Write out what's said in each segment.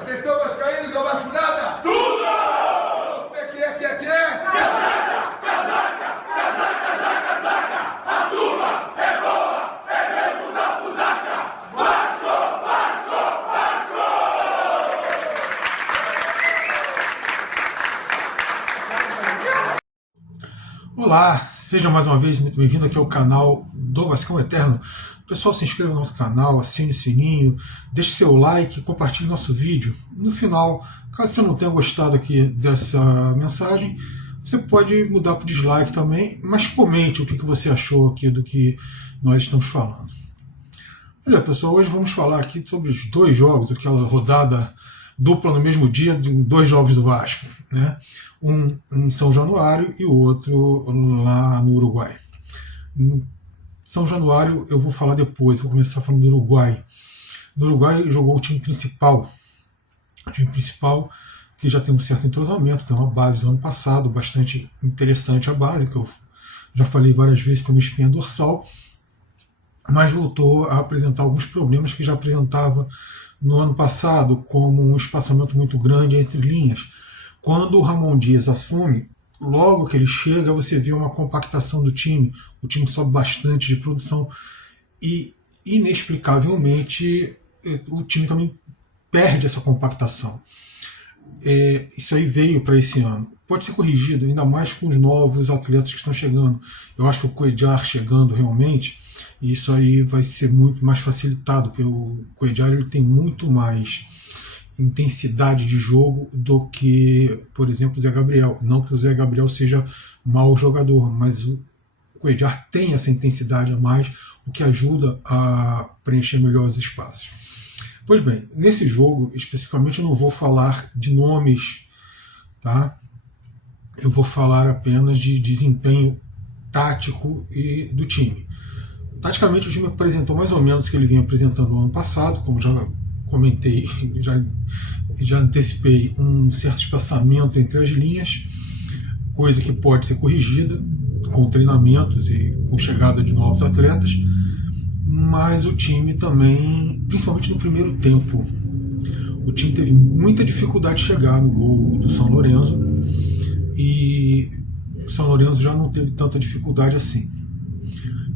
Atenção, vascaínos, a vasculhada! Tudo! Como é que é, Casaca, casaca, casaca, casaca, casaca! A turma é boa, é mesmo da fusaca! Vasco, Vasco, Vasco! Olá, seja mais uma vez muito bem-vindo aqui ao canal do Vascão Eterno. Pessoal, se inscreva no nosso canal, assine o sininho, deixe seu like, compartilhe nosso vídeo. No final, caso você não tenha gostado aqui dessa mensagem, você pode mudar para o dislike também, mas comente o que você achou aqui do que nós estamos falando. Olha, pessoal, hoje vamos falar aqui sobre os dois jogos, aquela rodada dupla no mesmo dia de dois jogos do Vasco, né? Um em São Januário e o outro lá no Uruguai. São Januário eu vou falar depois, vou começar falando do Uruguai. No Uruguai jogou o time principal que já tem um certo entrosamento, tem uma base do ano passado, bastante interessante a base, que eu já falei várias vezes, tem uma espinha dorsal, mas voltou a apresentar alguns problemas que já apresentava no ano passado, como um espaçamento muito grande entre linhas. Quando o Ramon Dias assume, logo que ele chega, você vê uma compactação do time, o time sobe bastante de produção e, inexplicavelmente, o time também perde essa compactação. Isso aí veio para esse ano. Pode ser corrigido, ainda mais com os novos atletas que estão chegando. Eu acho que o Cuéllar chegando realmente, isso aí vai ser muito mais facilitado, porque o Cuéllar ele tem muito mais intensidade de jogo do que, por exemplo, o Zé Gabriel. Não que o Zé Gabriel seja mau jogador, mas o Cuéllar tem essa intensidade a mais, o que ajuda a preencher melhor os espaços. Pois bem, nesse jogo, especificamente, eu não vou falar de nomes, tá? Eu vou falar apenas de desempenho tático e do time. Taticamente, o time apresentou mais ou menos o que ele vinha apresentando no ano passado, como já comentei, já antecipei, um certo espaçamento entre as linhas, coisa que pode ser corrigida com treinamentos e com chegada de novos atletas, mas o time também, principalmente no primeiro tempo, o time teve muita dificuldade de chegar no gol do São Lourenço e o São Lourenço já não teve tanta dificuldade assim,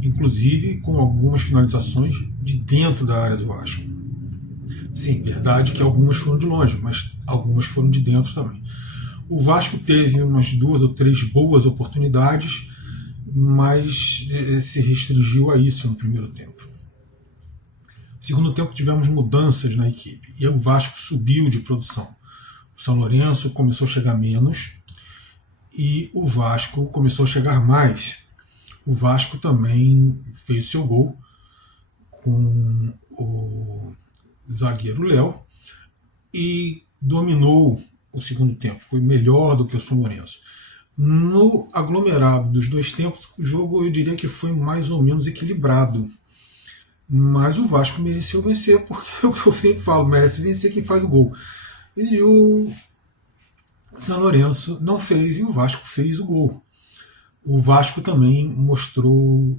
inclusive com algumas finalizações de dentro da área do Vasco. Sim, verdade que algumas foram de longe, mas algumas foram de dentro também. O Vasco teve umas 2 ou 3 boas oportunidades, mas se restringiu a isso no primeiro tempo. No segundo tempo tivemos mudanças na equipe e o Vasco subiu de produção. O São Lourenço começou a chegar menos e o Vasco começou a chegar mais. O Vasco também fez seu gol com o zagueiro Léo e dominou o segundo tempo, foi melhor do que o São Lourenço. No aglomerado dos dois tempos, o jogo eu diria que foi mais ou menos equilibrado, mas o Vasco mereceu vencer, porque é o que eu sempre falo, merece vencer quem faz o gol. E o São Lourenço não fez e o Vasco fez o gol. O Vasco também mostrou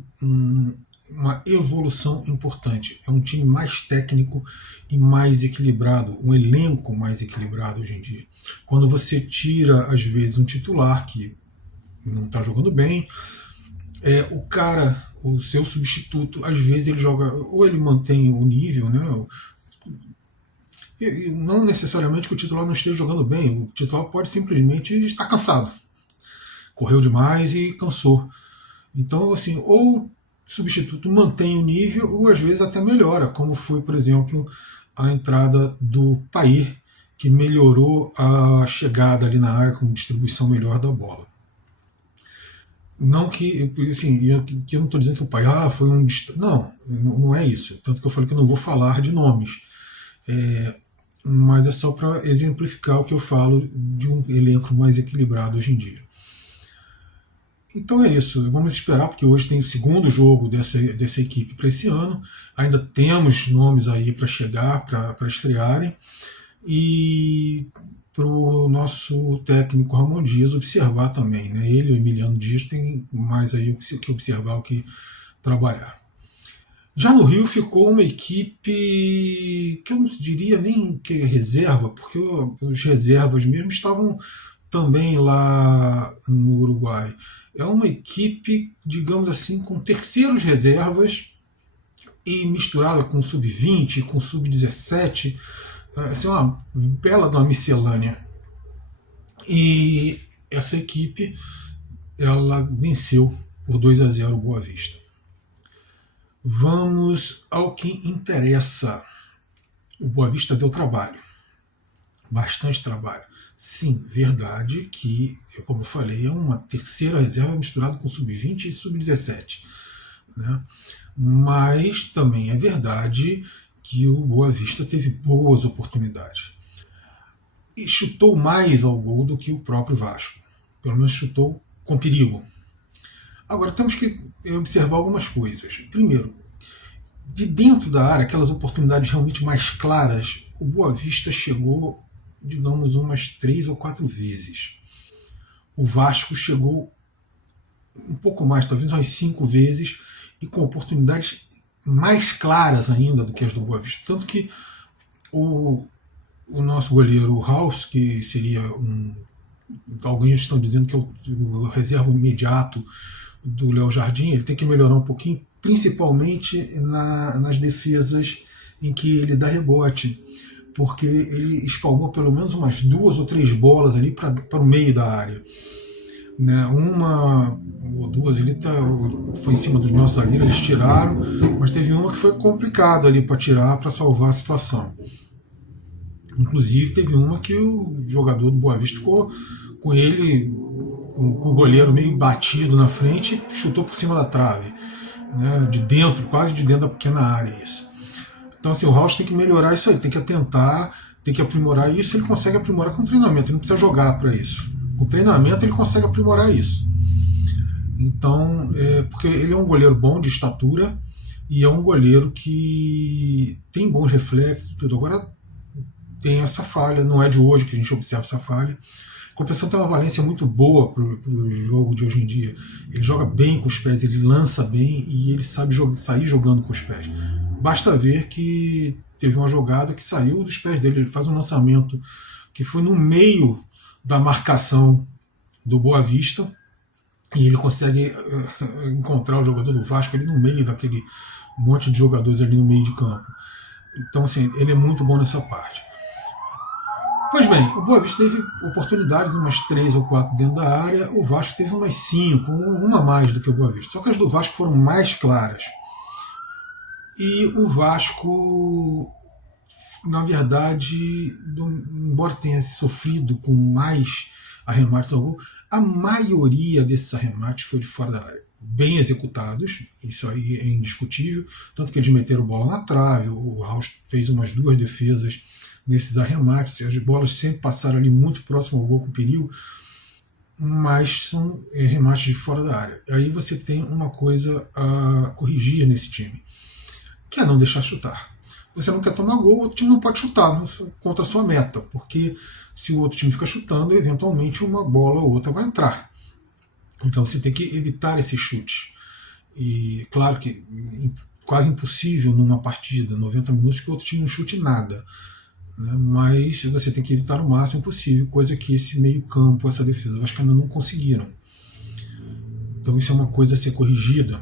uma evolução importante. É um time mais técnico e mais equilibrado, um elenco mais equilibrado hoje em dia. Quando você tira, às vezes, um titular que não está jogando bem, o seu substituto, às vezes ele joga, ou ele mantém o nível, né? E não necessariamente que o titular não esteja jogando bem, o titular pode simplesmente estar cansado. Correu demais e cansou. Então, assim, ou substituto mantém o nível ou às vezes até melhora, como foi, por exemplo, a entrada do Paê, que melhorou a chegada ali na área com distribuição melhor da bola. Não que, assim, que eu não estou dizendo que o Paê foi um... Não é isso. Tanto que eu falei que eu não vou falar de nomes. Mas é só para exemplificar o que eu falo de um elenco mais equilibrado hoje em dia. Então é isso, vamos esperar, porque hoje tem o segundo jogo dessa equipe para esse ano, ainda temos nomes aí para chegar, para estrearem, e para o nosso técnico Ramon Dias observar também, né? Ele e o Emiliano Dias tem mais aí o que observar, o que trabalhar. Já no Rio ficou uma equipe que eu não diria nem que é reserva, porque os reservas mesmo estavam também lá no Uruguai. É uma equipe, digamos assim, com terceiros reservas e misturada com sub-20, com sub-17, assim, uma bela de uma miscelânea. E essa equipe, ela venceu por 2-0 o Boa Vista. Vamos ao que interessa. O Boa Vista deu trabalho, bastante trabalho. Sim, verdade que, como eu falei, é uma terceira reserva misturada com sub-20 e sub-17. Né? Mas também é verdade que o Boa Vista teve boas oportunidades. E chutou mais ao gol do que o próprio Vasco. Pelo menos chutou com perigo. Agora, temos que observar algumas coisas. Primeiro, de dentro da área, aquelas oportunidades realmente mais claras, o Boa Vista chegou, digamos, umas 3 ou 4 vezes. O Vasco chegou um pouco mais, talvez umas 5 vezes, e com oportunidades mais claras ainda do que as do Boa Vista. Tanto que o nosso goleiro, o Ralf, que seria alguns estão dizendo que é o reserva imediato do Léo Jardim, ele tem que melhorar um pouquinho, principalmente nas defesas em que ele dá rebote, porque ele espalmou pelo menos umas 2 ou 3 bolas ali para o meio da área. Né? Uma ou duas ali foi em cima dos nossos zagueiros, eles tiraram, mas teve uma que foi complicada ali para tirar, para salvar a situação. Inclusive teve uma que o jogador do Boa Vista ficou com ele, com o goleiro meio batido na frente, e chutou por cima da trave, né? De dentro, quase de dentro da pequena área isso. Então assim, o Ralf tem que melhorar isso aí, tem que atentar, tem que aprimorar isso. Ele consegue aprimorar com treinamento, ele não precisa jogar para isso. Com treinamento ele consegue aprimorar isso. Então, porque ele é um goleiro bom de estatura e é um goleiro que tem bons reflexos e tudo. Agora tem essa falha, não é de hoje que a gente observa essa falha. A Compensação tem uma valência muito boa para o jogo de hoje em dia. Ele joga bem com os pés, ele lança bem e ele sabe sair jogando com os pés. Basta ver que teve uma jogada que saiu dos pés dele, ele faz um lançamento que foi no meio da marcação do Boa Vista e ele consegue encontrar o jogador do Vasco ali no meio daquele monte de jogadores ali no meio de campo. Então assim, ele é muito bom nessa parte. Pois bem, o Boa Vista teve oportunidades, umas 3 ou 4 dentro da área, o Vasco teve umas 5, uma mais do que o Boa Vista. Só que as do Vasco foram mais claras. E o Vasco, na verdade, embora tenha sofrido com mais arremates ao gol, a maioria desses arremates foi de fora da área. Bem executados, isso aí é indiscutível, tanto que eles meteram bola na trave, o Ralf fez umas 2 defesas nesses arremates, as bolas sempre passaram ali muito próximo ao gol com perigo, mas são arremates de fora da área. Aí você tem uma coisa a corrigir nesse time, que é não deixar chutar. Você não quer tomar gol, o outro time não pode chutar contra a sua meta, porque se o outro time fica chutando, eventualmente uma bola ou outra vai entrar. Então você tem que evitar esse chute. E claro que quase impossível numa partida, 90 minutos, que o outro time não chute nada. Né? Mas você tem que evitar o máximo possível, coisa que esse meio campo, essa defesa, eu acho que ainda não conseguiram. Então isso é uma coisa a ser corrigida.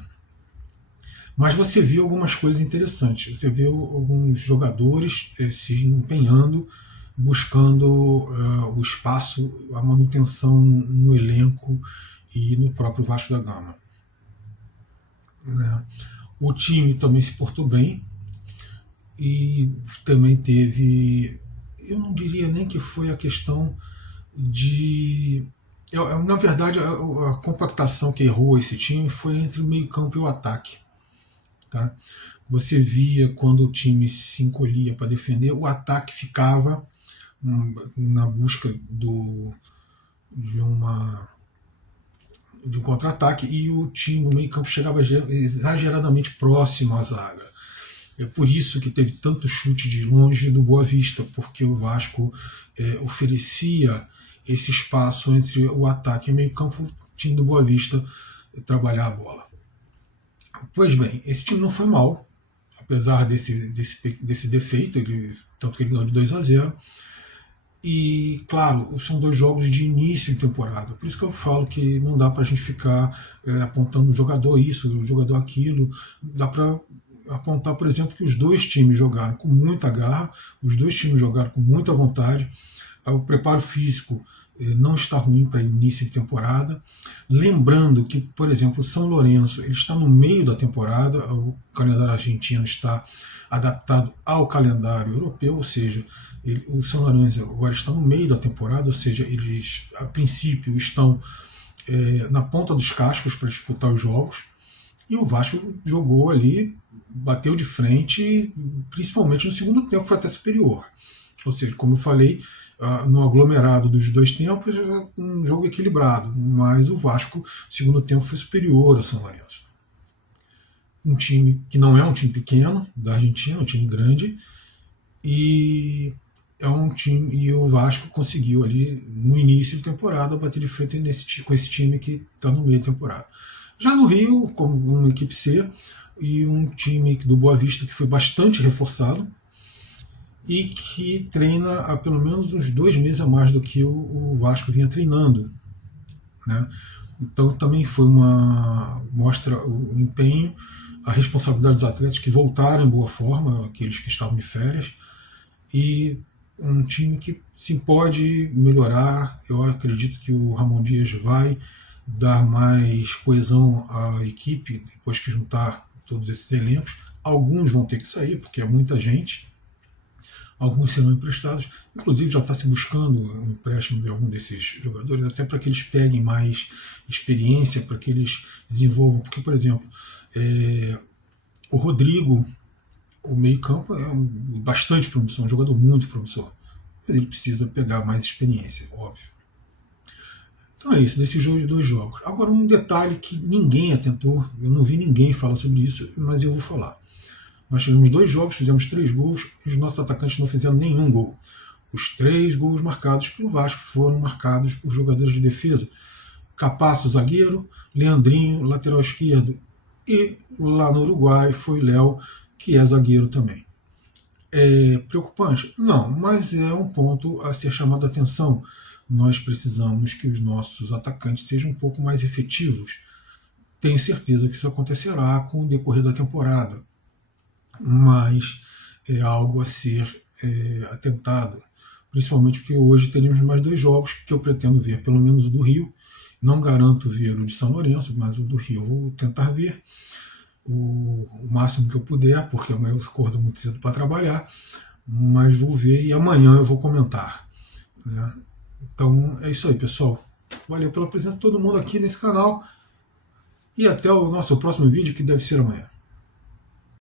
Mas você viu algumas coisas interessantes. Você viu alguns jogadores se empenhando, buscando o espaço, a manutenção no elenco e no próprio Vasco da Gama. Né? O time também se portou bem e também teve, eu não diria nem que foi a questão de... Na verdade, a compactação que errou esse time foi entre o meio-campo e o ataque. Tá? Você via quando o time se encolhia para defender, o ataque ficava na busca de um contra-ataque e o time no meio-campo chegava exageradamente próximo à zaga. É por isso que teve tanto chute de longe do Boa Vista, porque o Vasco oferecia esse espaço entre o ataque e o meio-campo, o time do Boa Vista trabalhar a bola. Pois bem, esse time não foi mal, apesar desse defeito, tanto que ele ganhou de 2-0. E, claro, são 2 jogos de início de temporada. Por isso que eu falo que não dá para a gente ficar apontando o jogador isso, o jogador aquilo. Dá para apontar, por exemplo, que os 2 times jogaram com muita garra, os 2 times jogaram com muita vontade. O preparo físico não está ruim para início de temporada. Lembrando que, por exemplo, o São Lourenço ele está no meio da temporada, o calendário argentino está adaptado ao calendário europeu, ou seja, o São Lourenço agora está no meio da temporada, ou seja, eles a princípio estão na ponta dos cascos para disputar os jogos, e o Vasco jogou ali, bateu de frente, principalmente no segundo tempo foi até superior. Ou seja, como eu falei, no aglomerado dos 2 tempos, um jogo equilibrado, mas o Vasco, segundo tempo, foi superior ao São Lourenço. Um time que não é um time pequeno, da Argentina, um time grande, e o Vasco conseguiu ali, no início de temporada, bater de frente com esse time que está no meio da temporada. Já no Rio, como uma equipe C, e um time do Boa Vista que foi bastante reforçado, e que treina há pelo menos uns 2 meses a mais do que o Vasco vinha treinando, né? Então também foi mostra o empenho, a responsabilidade dos atletas que voltaram em boa forma, aqueles que estavam de férias, e um time que sim pode melhorar. Eu acredito que o Ramon Dias vai dar mais coesão à equipe depois que juntar todos esses elencos. Alguns vão ter que sair, porque é muita gente. Alguns serão emprestados, inclusive já está se buscando um empréstimo de algum desses jogadores, até para que eles peguem mais experiência, para que eles desenvolvam. Porque, por exemplo, o Rodrigo, o meio-campo é bastante promissor, um jogador muito promissor, mas ele precisa pegar mais experiência, óbvio. Então é isso, desses 2 jogos. Agora, um detalhe que ninguém atentou, eu não vi ninguém falar sobre isso, mas eu vou falar. Nós tivemos 2 jogos, fizemos 3 gols e os nossos atacantes não fizeram nenhum gol. Os 3 gols marcados pelo Vasco foram marcados por jogadores de defesa. Capasso, zagueiro, Leandrinho, lateral esquerdo, e lá no Uruguai foi Léo, que é zagueiro também. É preocupante? Não, mas é um ponto a ser chamado a atenção. Nós precisamos que os nossos atacantes sejam um pouco mais efetivos. Tenho certeza que isso acontecerá com o decorrer da temporada, mas é algo a ser atentado, principalmente porque hoje teremos mais 2 jogos que eu pretendo ver, pelo menos o do Rio. Não garanto ver o de São Lourenço, mas o do Rio eu vou tentar ver o máximo que eu puder, porque amanhã eu acordo muito cedo para trabalhar, mas vou ver e amanhã eu vou comentar, né? Então é isso aí, pessoal. Valeu pela presença de todo mundo aqui nesse canal e até o nosso próximo vídeo, que deve ser amanhã.